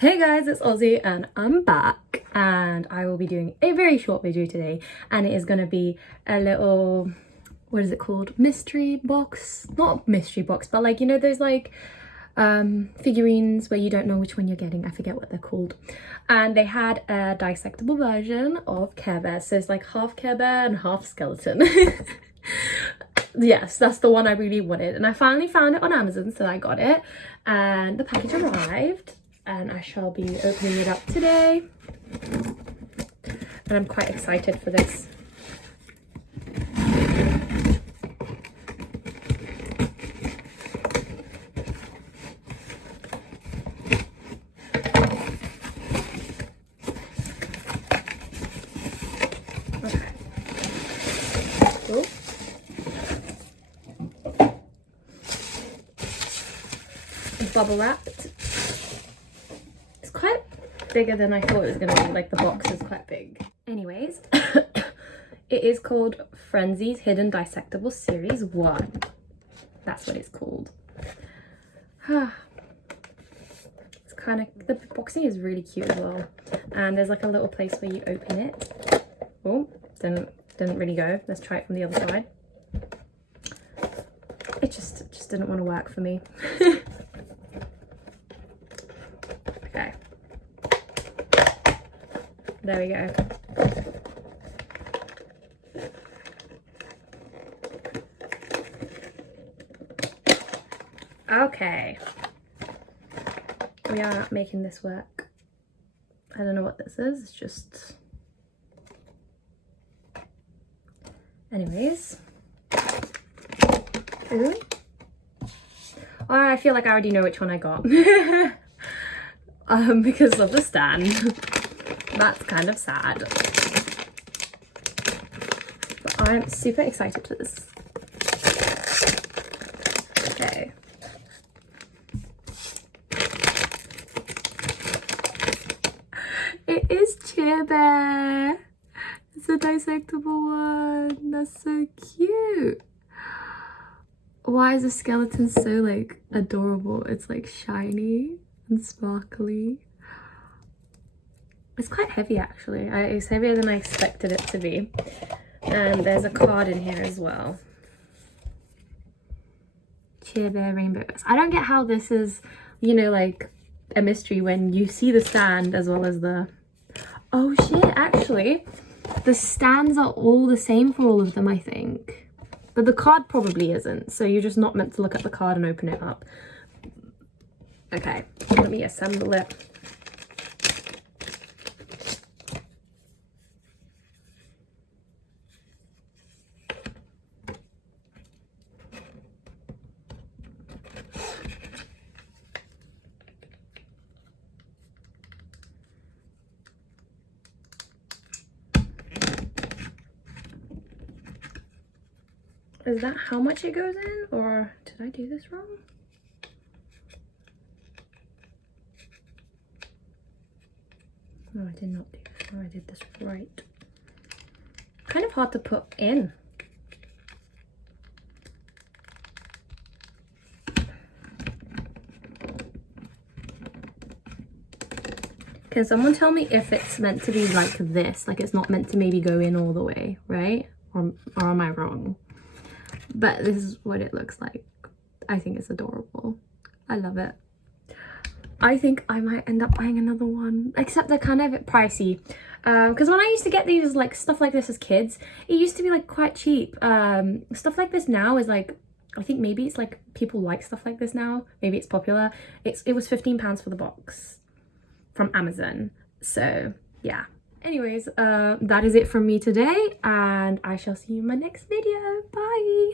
Hey guys, it's Ozzy and I'm back, and I will be doing a very short video today, and it is going to be a little, what is it called, mystery box, not mystery box, but like, you know, those like figurines where you don't know which one you're getting. I forget what they're called. And they had a dissectable version of Care Bear, so it's like half Care Bear and half skeleton. Yes, that's the one I really wanted, and I finally found it on Amazon, so I got it, and the package arrived. And I shall be opening it up today, and I'm quite excited for this. Okay. Cool. Bubble wrapped. Quite bigger than I thought it was going to be. Like, the box is quite big. Anyways, it is called Frenzy's Hidden Dissectable Series 1. That's what it's called. It's kind of, the boxing is really cute as well, and there's like a little place where you open it. Oh, didn't really go. Let's try it from the other side. It just didn't want to work for me. Okay, there we go. Okay, we are making this work. I don't know what this is, it's just... Anyways. Ooh. Oh, I feel like I already know which one I got. Because of the stand. That's kind of sad. But I'm super excited for this. Okay. It is Care Bear. It's a dissectable one. That's so cute. Why is the skeleton so like adorable? It's like shiny and sparkly. It's quite heavy actually. It's heavier than I expected it to be. And there's a card in here as well. Care Bear rainbows. I don't get how this is, you know, like a mystery when you see the stand as well as the... Oh shit, actually the stands are all the same for all of them, I think. But the card probably isn't, so you're just not meant to look at the card and open it up. Okay, let me assemble it. Is that how much it goes in, or did I do this wrong? No, I did not do this wrong. I did this right. Kind of hard to put in. Can someone tell me if it's meant to be like this? Like it's not meant to maybe go in all the way, right? Or am I wrong? But this is what it looks like. I think it's adorable. I love it. I think I might end up buying another one, except they're kind of a bit pricey. Because when I used to get these, like stuff like this as kids, it used to be like quite cheap. Stuff like this now is like, I think maybe it's like people like stuff like this now. Maybe it's popular. It was £15 for the box from Amazon. So yeah. Anyways, that is it from me today, and I shall see you in my next video. Bye!